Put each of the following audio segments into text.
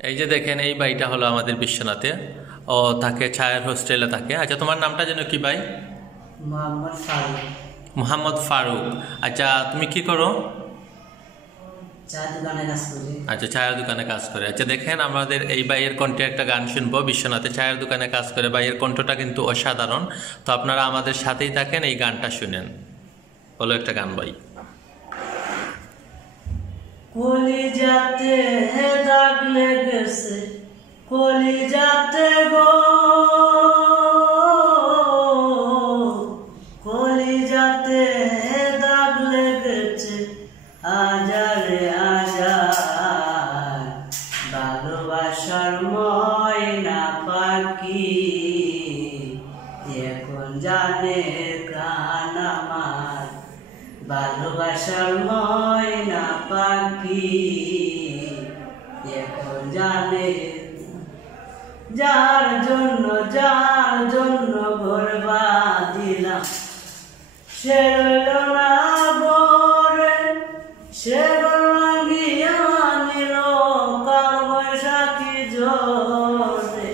এই যে দেখেন, এই ভাইটা হলো আমাদের বিশ্বনাথে, ও থাকে ছায়ার হোস্টেলে থাকে। আচ্ছা, তোমার নামটা যেন কি ভাই? মোহাম্মদ ফারুক। মোহাম্মদ ফারুক। আচ্ছা, তুমি কি করো? চায়ের দোকানে কাজ করি। আচ্ছা, চায়ের দোকানে কাজ করে। আচ্ছা দেখেন, আমাদের এই ভাইয়ের কণ্ঠে একটা গান শুনবো। বিশ্বনাথে চায়ের দোকানে কাজ করে, ভাইয়ের কণ্ঠটা কিন্তু অসাধারণ। তো আপনারা আমাদের সাথেই থাকেন, এই গানটা শুনেন। বলো একটা গান ভাই। কলিজাতে দাগ লেগেছে, কলিজাতে গো, কলিজাতে দাগ লেগেছে, আজারে আজার ভালোবাসার ময়না পাখি এখন জানে প্রাণ আমার, ভালোবাসার ময়না পাখি এখন জানে। যার জন্য ঘর বাঁধিলাম, সে রইল না ঘরে, সে ভাঙিয়া নিল কাল বৈশাখী ঝড়ে।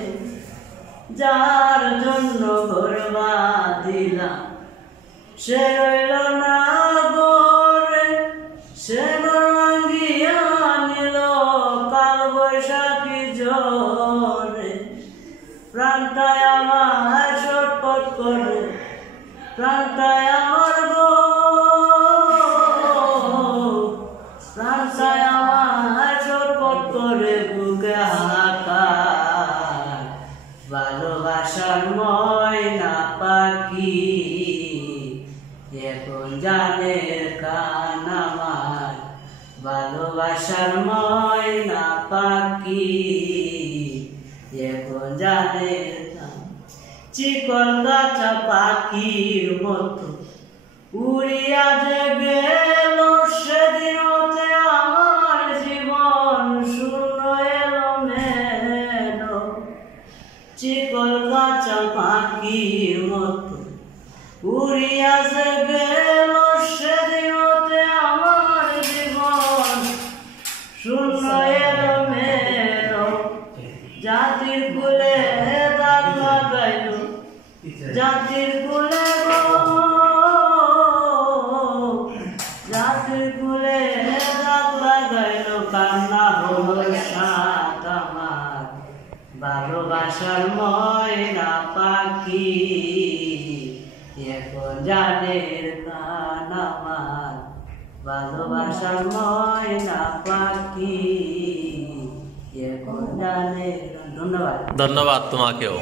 যার জন্য ঘর বাঁধিলাম, সে রইল না ঘরে, সে ভাঙিয়া নিল কাল বৈশাখী ঝড়ে। প্রাণটায় আমার ছটফট করে, প্রাণটায় আমার গো, প্রাণটায় আমার ছটফট করে, বুকে হাহাকার ভালোবাসার ময়না পাখি এখন জানে কান আমার, ভালোবাসার ময়না পাখি এখন জানে। চিকন গাছা পাখির মতো উড়িয়া যে গেল, সেদিন হতে আমার জীবন শূন্য এলো মেলো। চিকন গাছা পাখির মতো উড়িয়া যে গেল, সেদিন হতে আমার জীবন শূন্য এলো মেলো। জাতির কুলে দাগ লাগাইল, জাতির কুলে গো, জাতির কুলে দাগ লাগাইল, কান্না হলো সাত আমার, ভালোবাসার ময়না পাখি এখন জানে কান আমার, ভালোবাসার ময়না পাখি এখন জানে। ধন্যবাদ। ধন্যবাদ তোমাকেও।